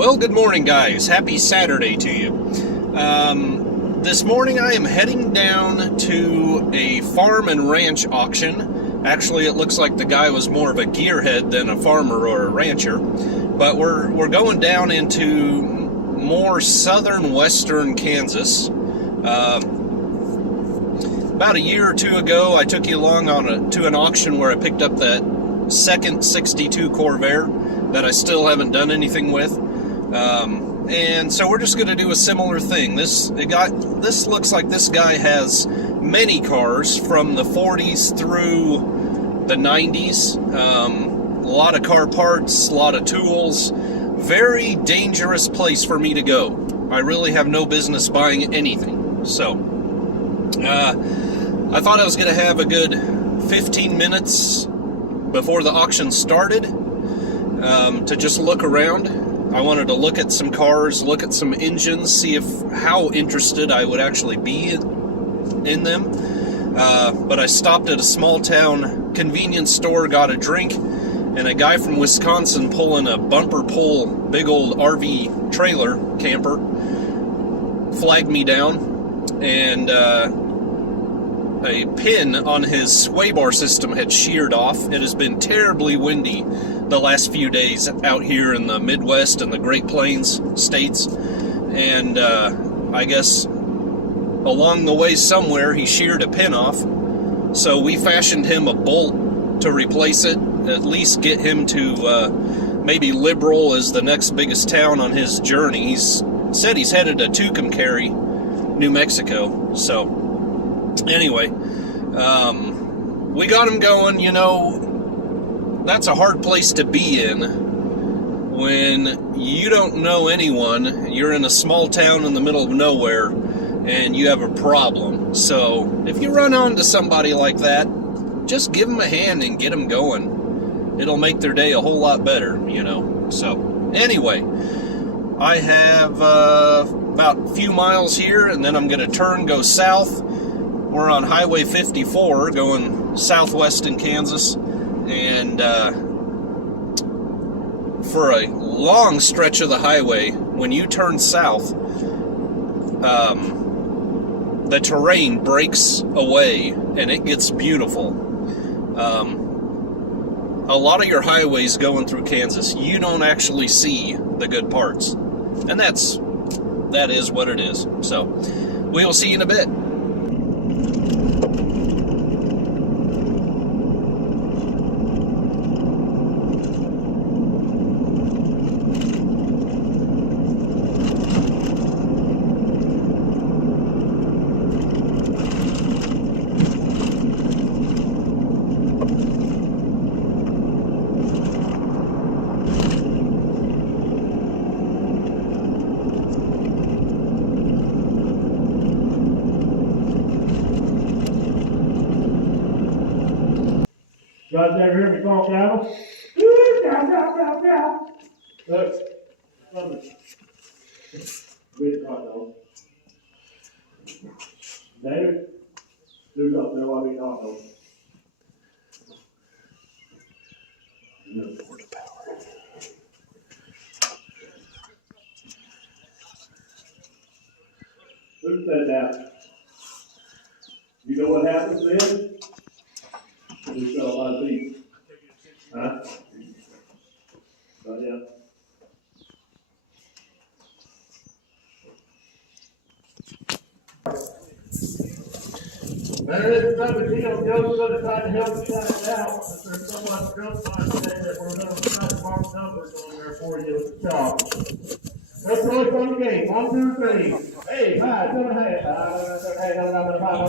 Well, good morning, guys. Happy Saturday to you. This morning I am heading down to a farm and ranch auction. Actually, it looks like the guy was more of a gearhead than a farmer or a rancher. But we're going down into more southern western Kansas. About a year or two ago, I took you along to an auction where I picked up that second 62 Corvair that I still haven't done anything with. And so we're just going to do a similar thing. This looks like this guy has many cars from the 40s through the 90s. A lot of car parts, a lot of tools. Very dangerous place for me to go. I really have no business buying anything. So, I thought I was going to have a good 15 minutes before the auction started to just look around. I wanted to look at some cars, look at some engines, see how interested I would actually be in them. But I stopped at a small town convenience store, got a drink, and a guy from Wisconsin pulling a bumper pull, big old RV trailer camper flagged me down, and a pin on his sway bar system had sheared off. It has been terribly windy the last few days out here in the Midwest and the Great Plains states, and I guess along the way somewhere he sheared a pin off, so we fashioned him a bolt to replace it, at least get him to maybe Liberal is the next biggest town on his journey. He's said he's headed to Tucumcari, New Mexico. So anyway, we got him going. You know, that's a hard place to be in when you don't know anyone. You're in a small town in the middle of nowhere and you have a problem. So if you run onto somebody like that, just give them a hand and get them going. It'll make their day a whole lot better, you know. So anyway, I have about a few miles here, and then I'm going to turn, go south. We're on Highway 54 going southwest in Kansas, and for a long stretch of the highway, when you turn south, the terrain breaks away and it gets beautiful. A lot of your highways going through Kansas, you don't actually see the good parts, and that is what it is. So we'll see you in a bit. You guys ever hear me call cattle? Look, really hot dog. David, who's up there while we hot dog? Port of power. Who said that? You know what happens then? We've got a lot of beef. Huh? But yeah. There is another deal. Joe's going to try to help us out. If there's someone drunk by today that we're going to try to mark numbers on there for you at the shop. Let's go from the game. 1, 2, 3. Hey, 5, 2.5.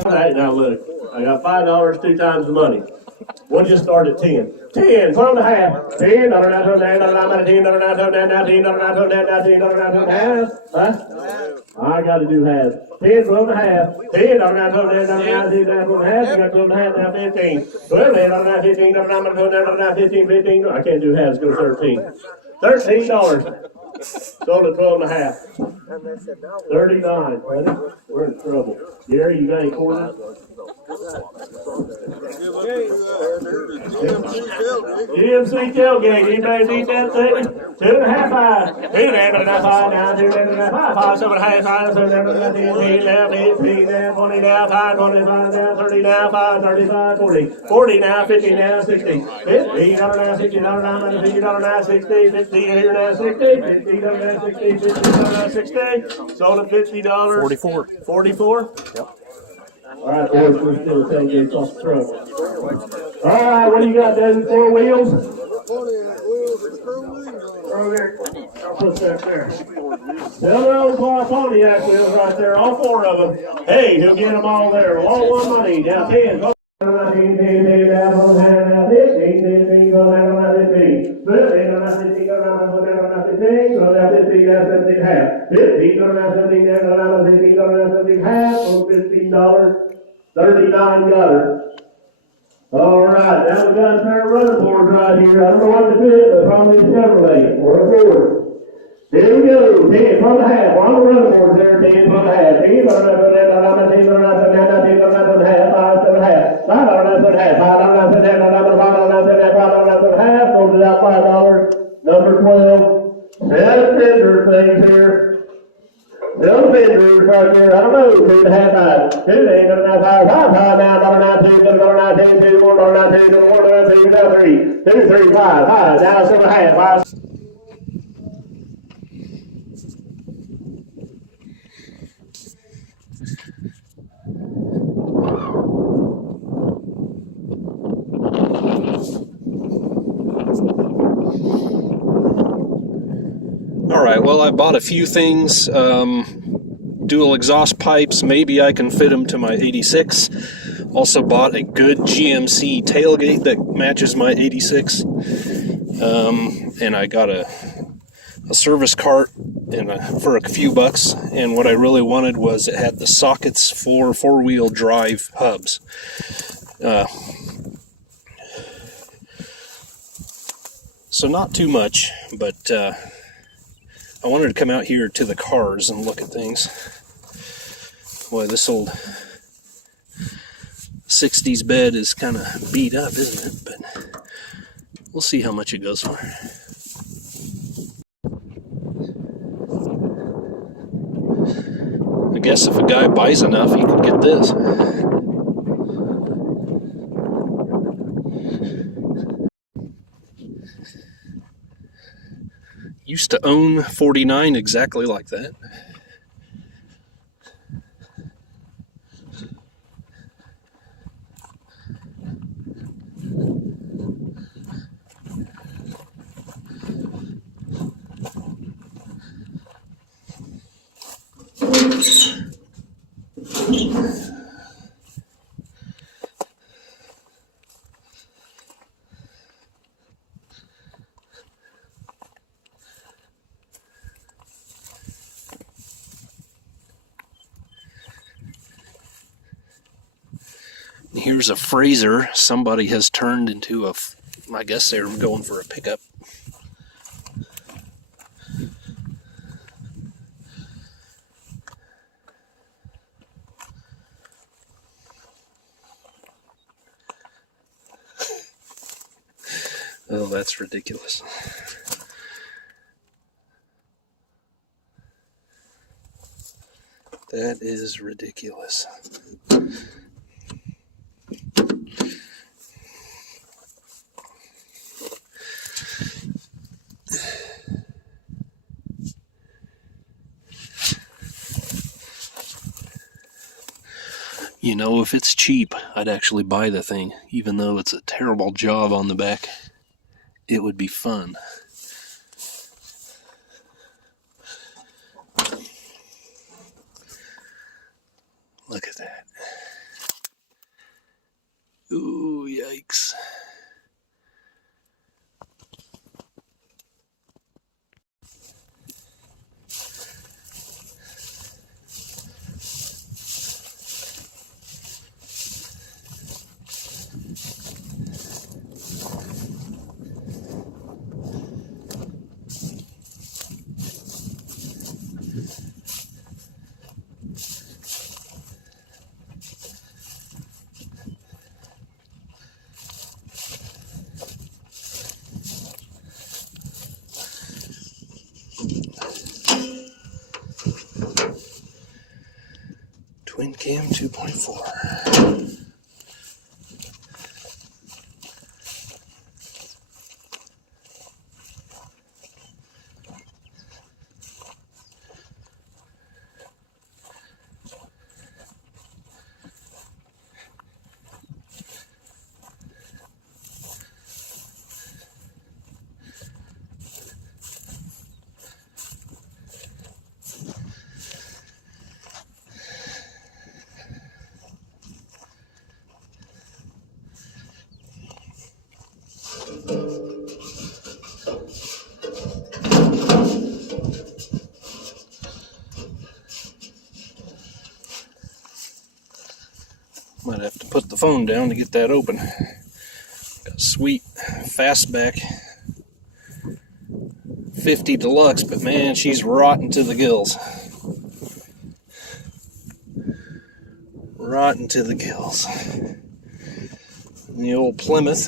All right, now look. I got $5, 2 times the money. We'll just start at 10. 10, 12.5. 10, huh? I got to do half. 10, 12.5. 10, you got 12.5, now 15. 12, 15, 15. I can't do half, let's go 13. $13. Sold at 12.5. 39, buddy. We're in trouble. Gary, you got any quarters? GMC tailgate. Anybody need that thing? 2.5 high. 2.5 high now. 2.5 high. 7.5 high. 7.5 left. 18 now. 20 now. 5. 25 now. 30 now. 5. 35. 40. 40 now. 50 now. 60. $50 now. $60 now. $50 now. 60. 50 here now. 60. $50 now. 60. $50 now. 60. Sold at $50. 44. 44. Yep. All right, boys, we're still tailgates off the truck. All right, what do you got, David? 4 wheels? 40 wheels and 2 wheels. Okay, I'll put that there. Tell the old car Pontiac wheels right there, all 4 of them. Hey, he'll get them all there. All one money. Now 10. Go. 15, 15, 39 got her. All right, now we got a pair of running boards right here. I don't know what to fit, but probably Chevrolet or a Ford. Here we go. 10 from the half. On the running boards there. 10 from the half. 10 from the half. 10 from the half. 5 from the half. 5 from the half. 5 from the half. 5 from the half. 5 from the half. Goes it out $5. Number 12. Now the fender things here. The fenders right there. I don't know. 2.5 high. 2 ain't gonna have high. 5 high now. $9.92. $9.92. $4.92. $4.92. 3. 2, 3, 5. High. Now 7.5. 5. Alright, well, I bought a few things, dual exhaust pipes, maybe I can fit them to my 86. Also bought a good GMC tailgate that matches my 86. And I got a service cart for a few bucks, and what I really wanted was it had the sockets for 4-wheel drive hubs. So not too much, but I wanted to come out here to the cars and look at things. Boy, this old 60s bed is kind of beat up, isn't it? But we'll see how much it goes for. I guess if a guy buys enough, he could get this. Used to own 49 exactly like that. Here's a Fraser somebody has turned into a, I guess they're going for a pickup. Oh, that's ridiculous. That is ridiculous. You know, if it's cheap, I'd actually buy the thing, even though it's a terrible job on the back. It would be fun. Look at that. Ooh, yikes. Cam 2.4. Might have to put the phone down to get that open. Got a sweet fastback 50 Deluxe, but man, she's rotten to the gills. Rotten to the gills. The old Plymouth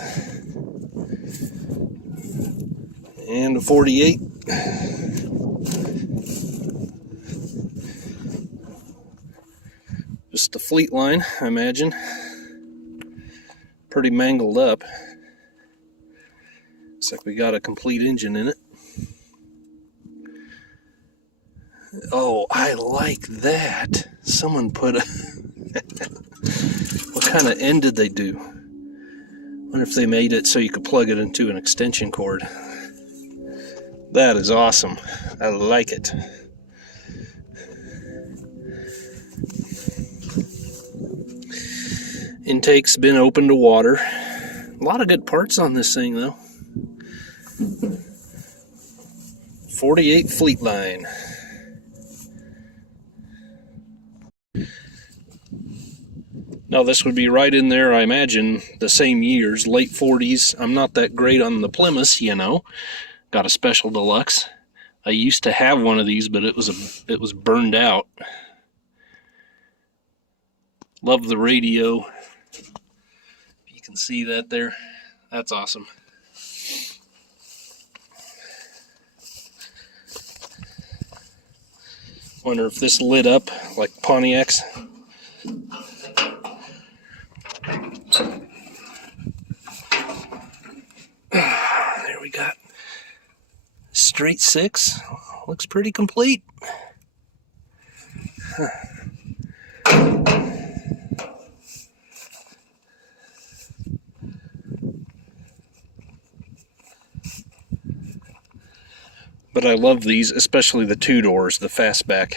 and a 48. Just a fleet line, I imagine. Pretty mangled up. Looks like we got a complete engine in it. Oh, I like that. Someone put a... What kind of end did they do? Wonder if they made it so you could plug it into an extension cord. That is awesome. I like it. Intake's been open to water. A lot of good parts on this thing, though. 48 fleet line. Now this would be right in there, I imagine, the same years, late 40s. I'm not that great on the Plymouths, you know. Got a Special Deluxe. I used to have one of these, but it was burned out. Love the radio. You can see that there. That's awesome. Wonder if this lit up like Pontiac's. There we got straight 6. Looks pretty complete. Huh. But I love these, especially the 2 doors, the fastback.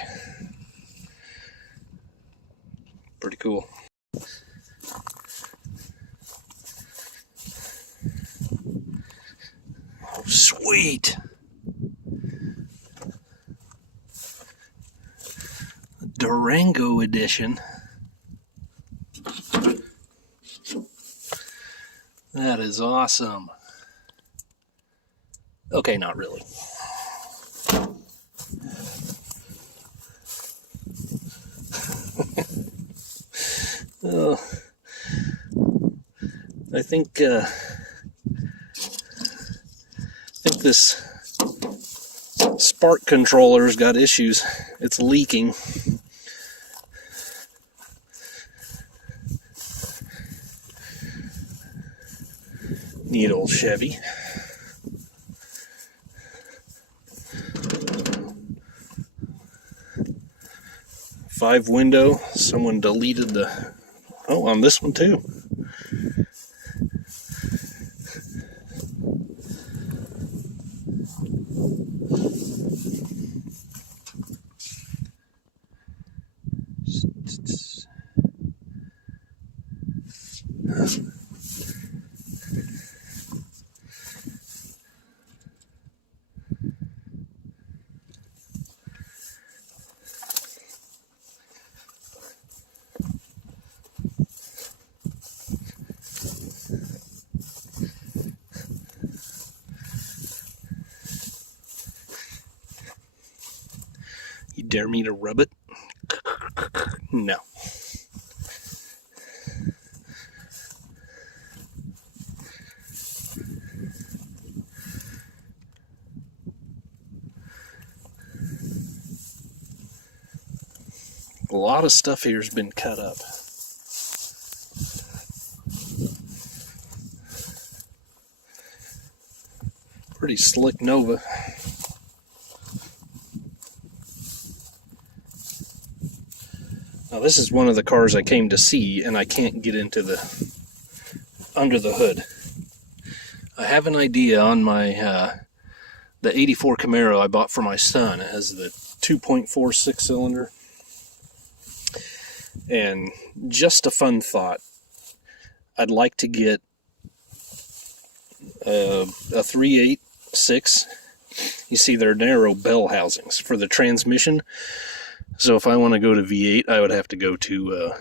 Pretty cool. Oh, sweet. Durango edition. That is awesome. Okay, not really. I think this spark controller's got issues. It's leaking. Neat old Chevy. Five window. Someone deleted the... Oh, on this one too. You dare me to rub it? No. A lot of stuff here has been cut up. Pretty slick Nova. Now this is one of the cars I came to see, and I can't get into under the hood. I have an idea on my the 84 Camaro I bought for my son. It has the 2.4 6-cylinder. And just a fun thought, I'd like to get a 3.8/6. You see, they're narrow bell housings for the transmission. So if I want to go to V8, I would have to go to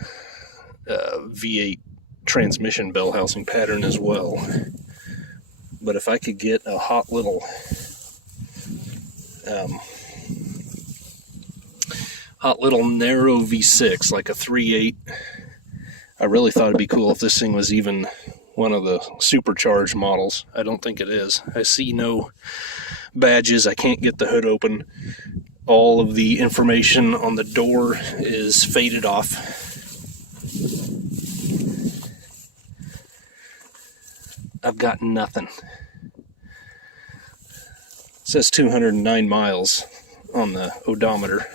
V8 transmission bell housing pattern as well. But if I could get a hot little narrow V6, like a 3.8, I really thought it'd be cool if this thing was even one of the supercharged models. I don't think it is. I see no badges. I can't get the hood open. All of the information on the door is faded off. I've got nothing. It says 209 miles on the odometer.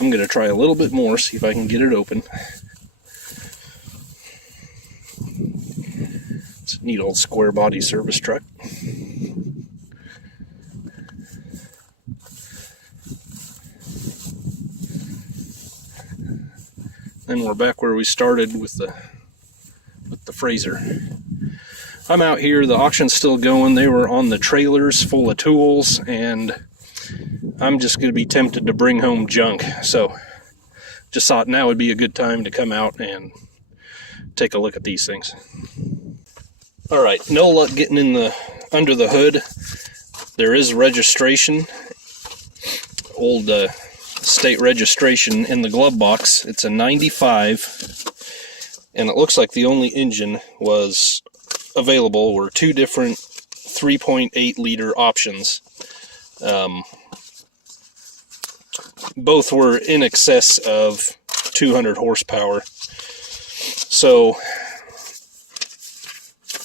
I'm going to try a little bit more, see if I can get it open. It's a neat old square body service truck. Then we're back where we started with the Fraser. I'm out here, the auction's still going. They were on the trailers full of tools, and I'm just going to be tempted to bring home junk. So just thought now would be a good time to come out and take a look at these things. All right, no luck getting in under the hood. There is registration, old state registration in the glove box. It's a 95, and it looks like the only engine was available were two different 3.8 liter options. Both were in excess of 200 horsepower. So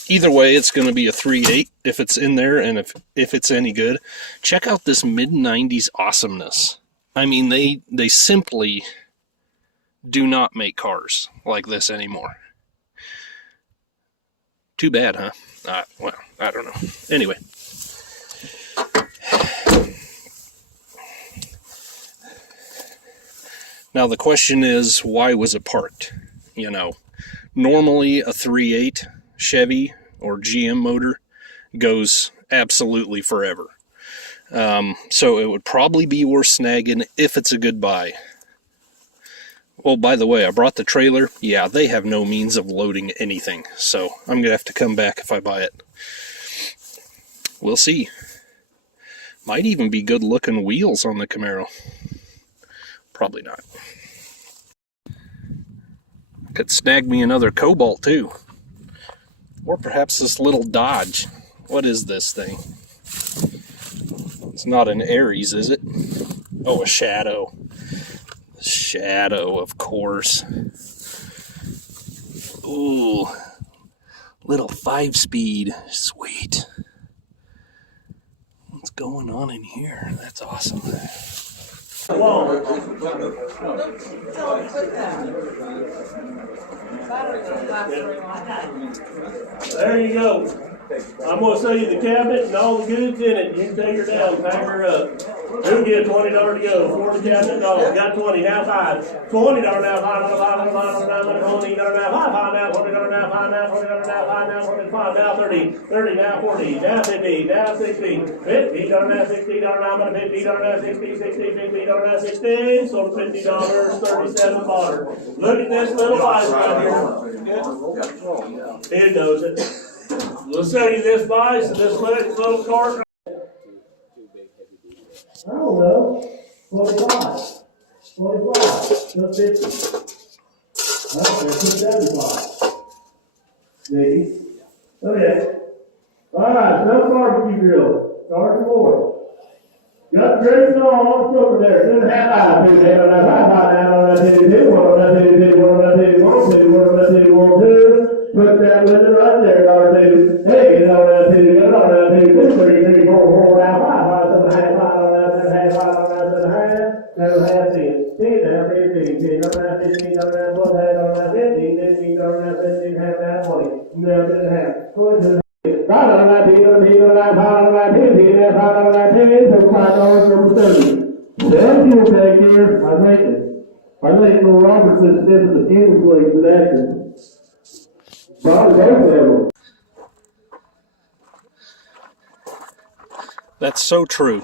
either way, it's going to be a 3.8 if it's in there, and if it's any good. Check out this mid-90s awesomeness. I mean, they simply do not make cars like this anymore. Too bad, huh? Well, I don't know. Anyway. Now the question is, why was it parked? You know, normally a 3.8 Chevy or GM motor goes absolutely forever. So it would probably be worth snagging if it's a good buy. Oh, by the way, I brought the trailer. Yeah, they have no means of loading anything, so I'm gonna have to come back if I buy it. We'll see. Might even be good looking wheels on the Camaro. Probably not. Could snag me another Cobalt too. Or perhaps this little Dodge. What is this thing? It's not an Aries, is it? Oh, a Shadow. Shadow, of course. Ooh. Little 5-speed. Sweet. What's going on in here? That's awesome. There you go. I'm going to show you the cabinet and all the goods in it. You can take her down, pack her up. Who'll get $20 to go? For the cabinet, no. Got 20, now 5. $20 now, $5 now, $20 now, $5 now, $20 now, $5 now, $5 now, $30 now, 40 now, 50 now, 60 $50 now, $60 now, $50 now, 60 $50 now, 16 sold $50, 37 bought. Look at this little vice right here. He knows it. We'll show you this vice and this little cart. I don't know. 25. 25. 50. Okay, 75. Maybe. Okay. Alright, no barbecue grill. Start the board. Got great on over there. Two and a half hours. Two and a half hours. Down on that two. One on that two. One on that two. One on that two. 1, 2. Put that window right there. Dollar two. Hey, get on that two. Get on that two. 2, 3, 3, 4, 4. Now 5, 5, 7, 5 on that 7, 5 on that 7, 7, 10. 10 down 15. 10 on that 15. On that 12. On that 15. 15 on that 17. Half down 20. Now 10 and a half. 20. Right on that 10 on that 5 on that 15. 5 on that 10. So $5 number 30. That fuel tank here, I think Bill Robertson said in the fuel place in action. Probably both of them. That's so true.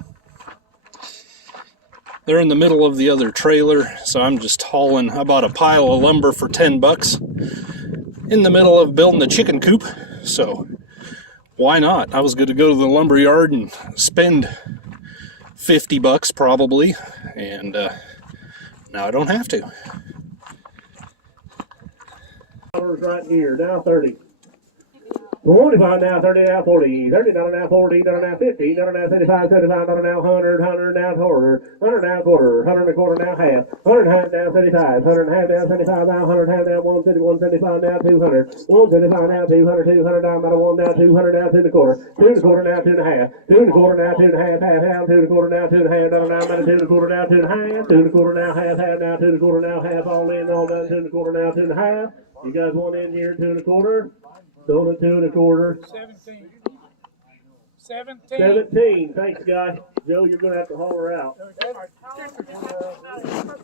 They're in the middle of the other trailer, so I'm just hauling. I bought a pile of lumber for $10 in the middle of building the chicken coop, so why not? I was going to go to the lumber yard and spend $50 probably, and now I don't have to. Right here, now 30. 25 now, 30 now, 40, 30 now, 40, now 50, now 75, 75, now 100, 100 now quarter, 100 now quarter, 100 and a quarter now half, 100 half now 75, 100 half now 75, now 100 half now 150, 175 now 200, 175 now 200, 200 down by 1 now 200 now 2 and a quarter, 2 and a quarter now 2 and a half, 2 and a quarter now 2 and a half, half down 2 and a quarter now 2 and a half, down now 2 and a quarter now 2 and a half, 2 and a quarter now half, half now 2 and a quarter now half, all in, all done 2 and a quarter now 2 and a half. You guys want in here 2 and a quarter? Sold at 2 and a quarter. 17. 17. Thanks, guy. Joe, you're going to have to haul her out.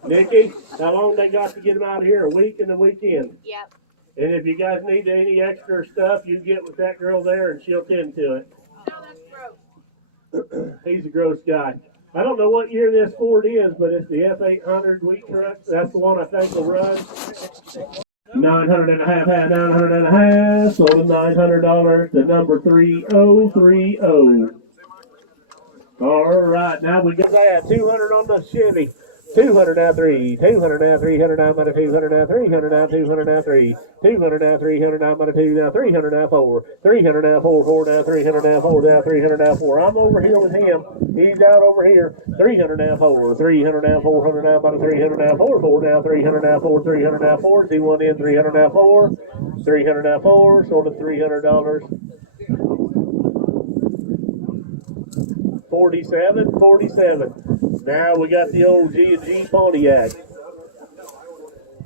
Nikki, how long they got to get them out of here? A week and a weekend? Yep. And if you guys need any extra stuff, you get with that girl there and she'll tend to it. No, that's gross. He's a gross guy. I don't know what year this Ford is, but it's the F800 wheat truck. That's the one I think will run. 900 and a half, 900 and a half, sold at $900 to number 3030. All right, now we got that 200 on the Chevy. 200 now 3, 200 now 300 now by 200 now 300 now 200 now 3, 200 now 300 now by 2 now 300 now 4, 300 now 4, 4 now 300 now 4 now 300 now 4. I'm over here with him. He's out over here. 300 now 4, 300 now 400 now by 300 now 4, 4 now 300 now 4, 300 now 4. See one in 300 now 4, 300 now 4. Sold at $300. 47. Now we got the old G&G Pontiac.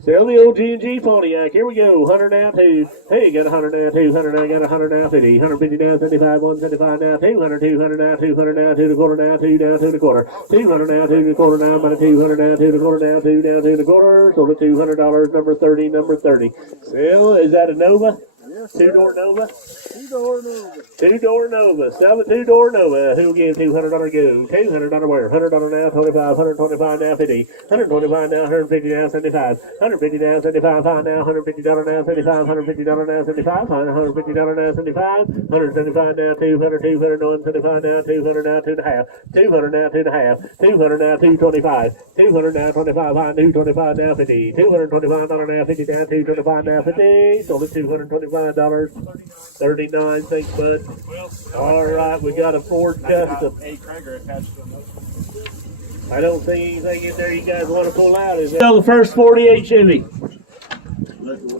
Sell the old G&G Pontiac. Here we go. 100 now 2. Hey, got 100 now 200 now, got 100 now 50. 150 now 75, 175 now 200, 200 now 200 now 2 and a quarter now 2 down 2 and a quarter. 200 now 2 and a quarter now, about 200 now 2 and a quarter now 2 down 2 and a quarter. Sold at $200. Number 30. Sell. Is that a Nova? Yes, 2-door Nova? 2-door Nova. 2-door Nova. Sell a 2-door Nova. Who'll give $200 go? $200 where? $100 now, 25, 125 now, 50, 125 now, 150 now, 75, 150 now, 75, fine now, $150 now, 75, $150 now, 75, fine, $150 now, 75, 175 now, 200, 200, 175 now, 200 now, 2 and a half, 200 now, 2 and a half, 200 now, 225, 200 now, 25, fine, 225 now, 50, $225 now, 50 down, 225 now, 50, sold at $225. 39, thanks, bud. All right, we got a Ford Custom. I don't see anything in there you guys want to pull out. Is that the first 48 Chevy?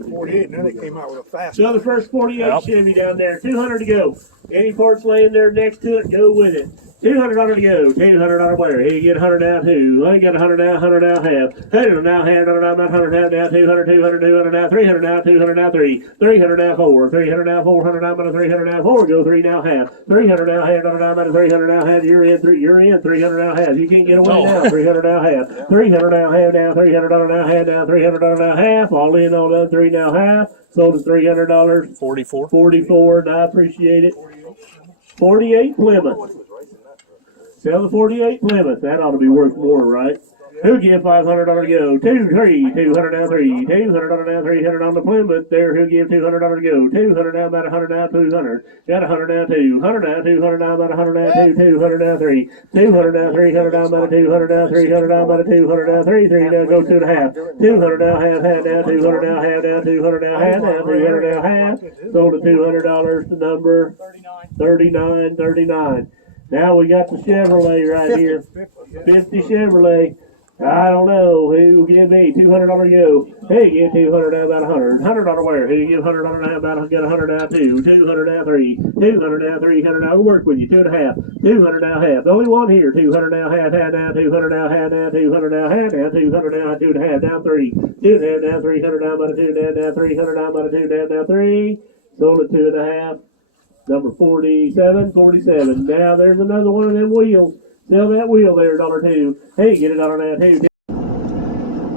48, now they came out with a fast. So the first 48 Chevy down there, 200 to go. Any parts laying there next to it, go with it. $200 to go. $200 where? He get 100 now too. I got 100 now, 100 now half. 100 now half, 100 now, 100 now, 200, 200, 200 now, 300 now, 200 now 3, 300 now 4, 300 now 400 now, 300 now 4, go 3 now half. 300 now half, 100 now, 300 now half. You're in 300 now half. You can't get away now. 300 now half. 300 now half now, $300 now half now, $300 now half. All in, all done, 3 now half. Sold at $300. 44. And I appreciate it. 48 Plymouth. Sell the 48 Plymouth. That ought to be worth more, right? Who give $500 to go? 2, 3, 200 now 3, $200 now 300 on the Plymouth. There, who give $200 to go? 200 now, about 100 now, 200. Got 100 now 2, 100 now, 200 now, about 100 now 2, 200 now 3, 200 now 300 now, about 200 now 300 now, about 200 now 3, 3 now, go 2 and a half. 200 now, half now, 200 now, half now, 200 now, half now, 300 now, half. Sold at $200 to number 39. Now we got the Chevrolet right here. 50 Chevrolet. I don't know. Who will give me $200 go? Hey, get 200 now, about 100. $100 where? Who give $100 now, about get 100 now, 2. 200 now, 3. 200 now, 300 now. We'll work with you. 2.5. 200 now, half. The only one here. 200 now, half now. 200 now, half now. 200 now, half now. 200 now, 2.5 now, 3. 2.5 now, 300 now, about a 2 now, 300 now, about a 2 now, 3. Sold it 2.5. Number 47. Now there's another one of them wheels. Sell that wheel there, $2. Hey, get $1 now too.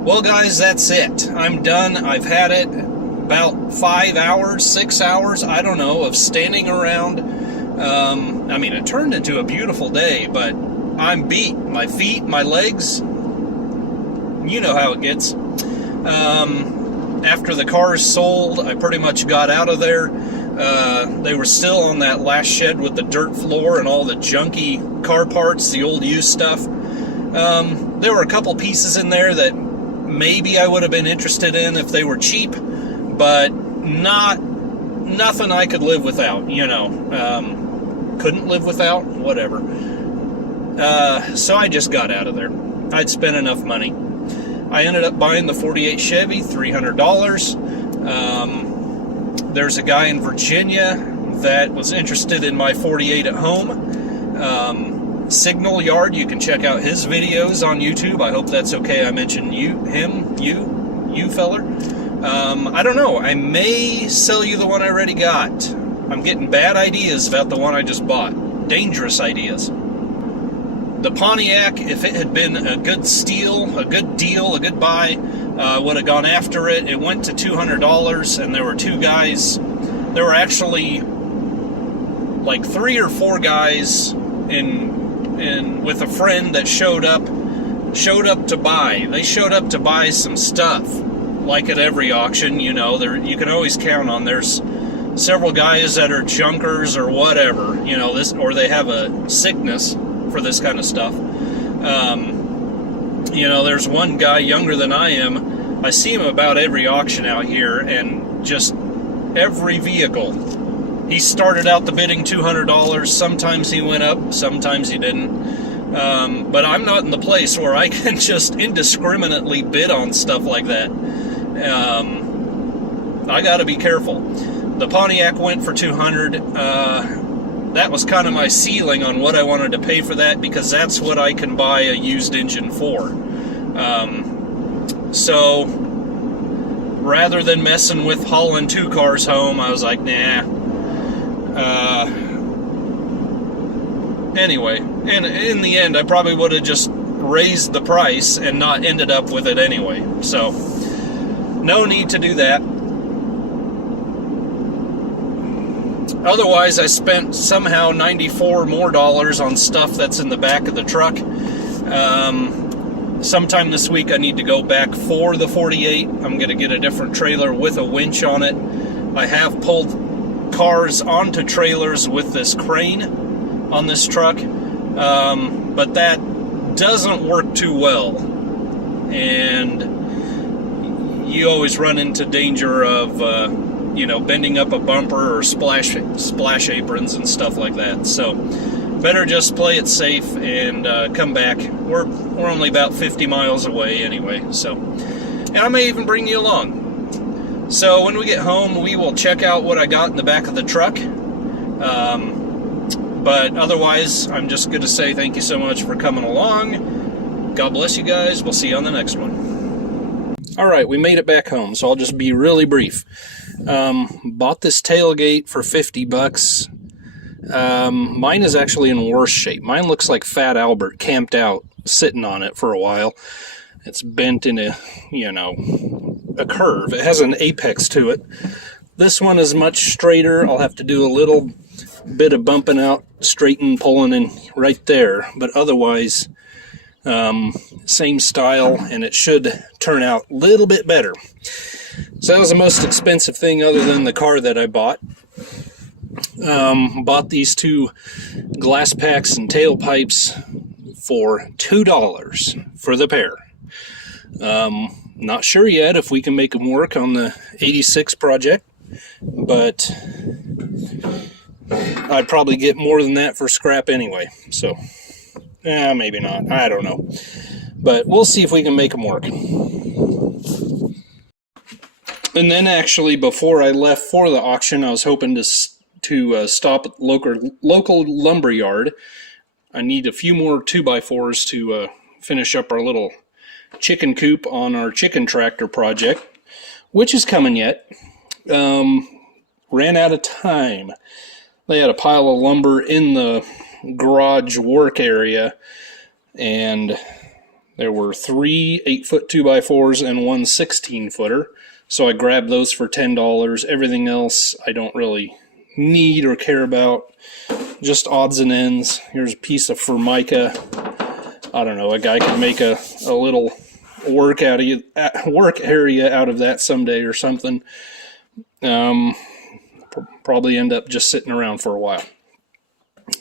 Well, guys, that's it. I'm done. I've had it about 5 hours, 6 hours, I don't know, of standing around. I mean, it turned into a beautiful day, but I'm beat. My feet, my legs, you know how it gets. After the cars sold, I pretty much got out of there. They were still on that last shed with the dirt floor and all the junky car parts, the old used stuff. There were a couple pieces in there that maybe I would have been interested in if they were cheap, but nothing I could live without, you know. Couldn't live without, whatever. So I just got out of there. I'd spent enough money. I ended up buying the 48 Chevy, $300. There's a guy in Virginia that was interested in my 48 at home. Signal Yard, you can check out his videos on YouTube. I hope that's okay. I mentioned you feller. I don't know. I may sell you the one I already got. I'm getting bad ideas about the one I just bought. Dangerous ideas. The Pontiac, if it had been a good steal, a good deal, a good buy, would have gone after it. It went to $200, and there were two guys. There were actually like 3 or 4 guys with a friend that showed up to buy. They showed up to buy some stuff, like at every auction. You know, you can always count on. There's several guys that are junkers or whatever. You know, or they have a sickness for this kind of stuff. You know, there's one guy younger than I am. I see him about every auction out here, and just every vehicle. He started out the bidding $200. Sometimes he went up, sometimes he didn't. But I'm not in the place where I can just indiscriminately bid on stuff like that. I got to be careful. The Pontiac went for $200. That was kind of my ceiling on what I wanted to pay for that, because that's what I can buy a used engine for. So rather than messing with hauling 2 cars home, I was like, nah. Anyway, and in the end, I probably would have just raised the price and not ended up with it anyway. So no need to do that. Otherwise, I spent somehow $94 more on stuff that's in the back of the truck. Sometime this week, I need to go back for the 48. I'm going to get a different trailer with a winch on it. I have pulled cars onto trailers with this crane on this truck, but that doesn't work too well. And you always run into danger of you know, bending up a bumper or splash aprons and stuff like that. So better just play it safe and come back. We're only about 50 miles away anyway, so, and I may even bring you along. So when we get home, we will check out what I got in the back of the truck. But otherwise, I'm just going to say thank you so much for coming along. God bless you guys. We'll see you on the next one. All right, we made it back home, so I'll just be really brief. Bought this tailgate for $50. Mine is actually in worse shape. Mine looks like Fat Albert camped out sitting on it for a while. It's bent in a, you know, a curve. It has an apex to it. This one is much straighter. I'll have to do a little bit of bumping out, straighten, pulling in right there, but otherwise same style, and it should turn out a little bit better. So that was the most expensive thing other than the car that I bought. Bought these 2 glass packs and tailpipes for $2 for the pair. Not sure yet if we can make them work on the 86 project, but I'd probably get more than that for scrap anyway. So, maybe not. I don't know. But we'll see if we can make them work. And then actually, before I left for the auction, I was hoping to stop at the local lumber yard. I need a few more 2x4s to finish up our little chicken coop on our chicken tractor project, which is coming yet. Ran out of time. They had a pile of lumber in the garage work area, and there were 3 8-foot 2x4s and 1 16-footer. So I grabbed those for $10. Everything else I don't really need or care about. Just odds and ends. Here's a piece of Formica. I don't know, a guy could make a little work area out of that someday or something. Probably end up just sitting around for a while.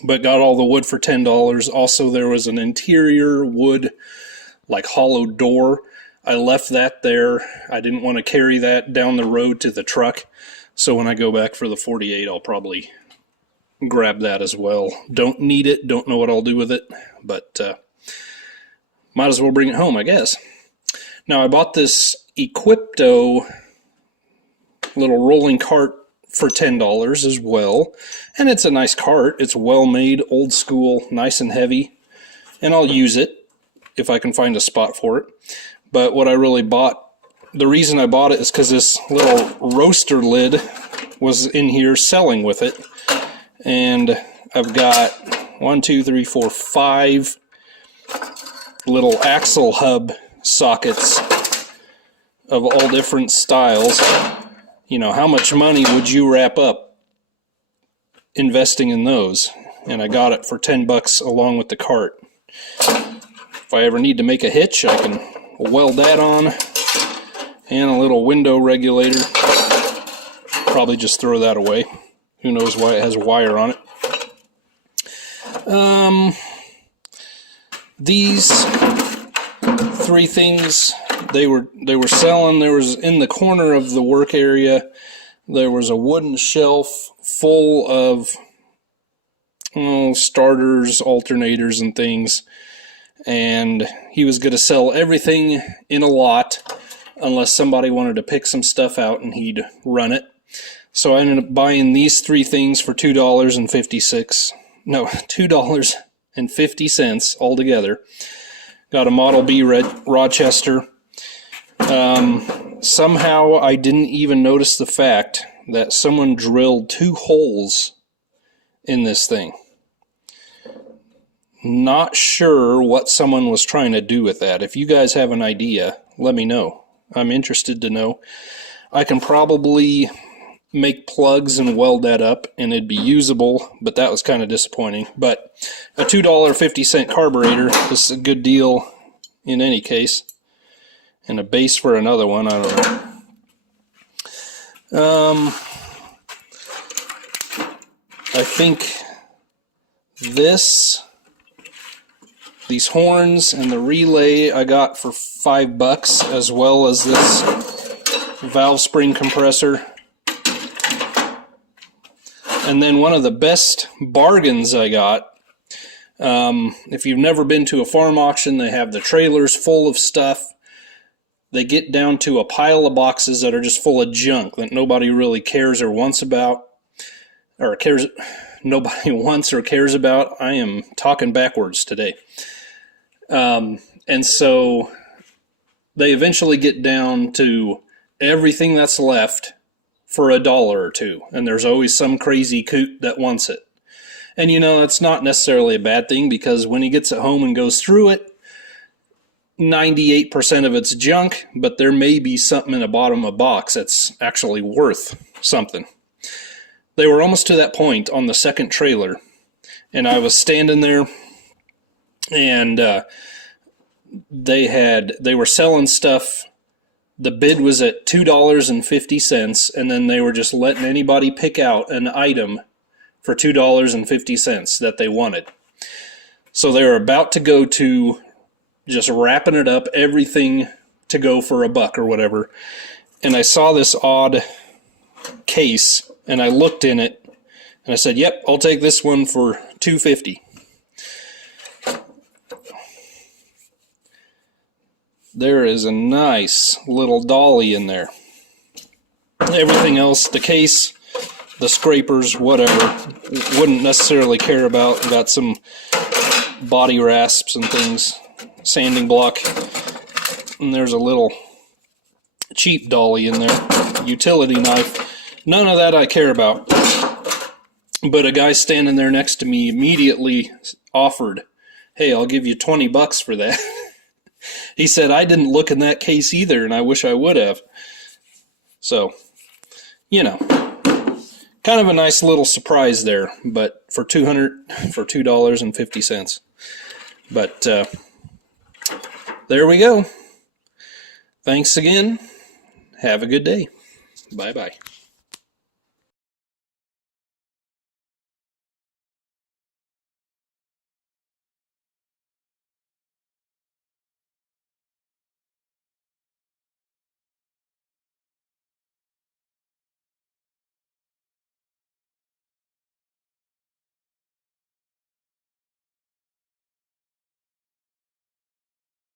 But got all the wood for $10. Also, there was an interior wood, like hollow door. I left that there. I didn't want to carry that down the road to the truck. So when I go back for the 48, I'll probably grab that as well. Don't need it. Don't know what I'll do with it. But might as well bring it home, I guess. Now, I bought this Equipto little rolling cart for $10 as well. And it's a nice cart. It's well made, old school, nice and heavy. And I'll use it if I can find a spot for it. But what I really bought, the reason I bought it is because this little roaster lid was in here selling with it. And I've got 5 little axle hub sockets of all different styles. You know, how much money would you wrap up investing in those? And I got it for $10 along with the cart. If I ever need to make a hitch, I can weld that on. And a little window regulator. Probably just throw that away. Who knows why it has a wire on it. These 3 things they were selling. There was, in the corner of the work area, there was a wooden shelf full of starters, alternators, and things. And he was going to sell everything in a lot unless somebody wanted to pick some stuff out and he'd run it. So I ended up buying these 3 things for $2.50 altogether. Got a Model B Rochester. Somehow I didn't even notice the fact that someone drilled 2 holes in this thing. Not sure what someone was trying to do with that. If you guys have an idea, let me know. I'm interested to know. I can probably make plugs and weld that up and it'd be usable, but that was kind of disappointing. But a $2.50 carburetor is a good deal in any case. And a base for another one, I don't know. I think these horns and the relay I got for $5, as well as this valve spring compressor. And then one of the best bargains I got, if you've never been to a farm auction, they have the trailers full of stuff. They get down to a pile of boxes that are just full of junk that nobody really cares or wants about, nobody wants or cares about. I am talking backwards today. And so they eventually get down to everything that's left for $1 or $2, and there's always some crazy coot that wants it. And you know, it's not necessarily a bad thing, because when he gets it home and goes through it, 98% of it's junk, but there may be something in the bottom of a box that's actually worth something. They were almost to that point on the second trailer, and I was standing there, and they were selling stuff. The bid was at $2.50, and then they were just letting anybody pick out an item for $2.50 that they wanted. So they were about to go to just wrapping it up, everything to go for $1 or whatever. And I saw this odd case, and I looked in it, And I said, yep, I'll take this one for $250. There is a nice little dolly in there. Everything else, the case, the scrapers, whatever, wouldn't necessarily care about. Got some body rasps and things, sanding block, and there's a little cheap dolly in there, utility knife. None of that I care about. But a guy standing there next to me immediately offered, hey, I'll give you $20 for that. He said, I didn't look in that case either, and I wish I would have. So, you know, kind of a nice little surprise there, but for $2.50. But there we go. Thanks again. Have a good day. Bye-bye.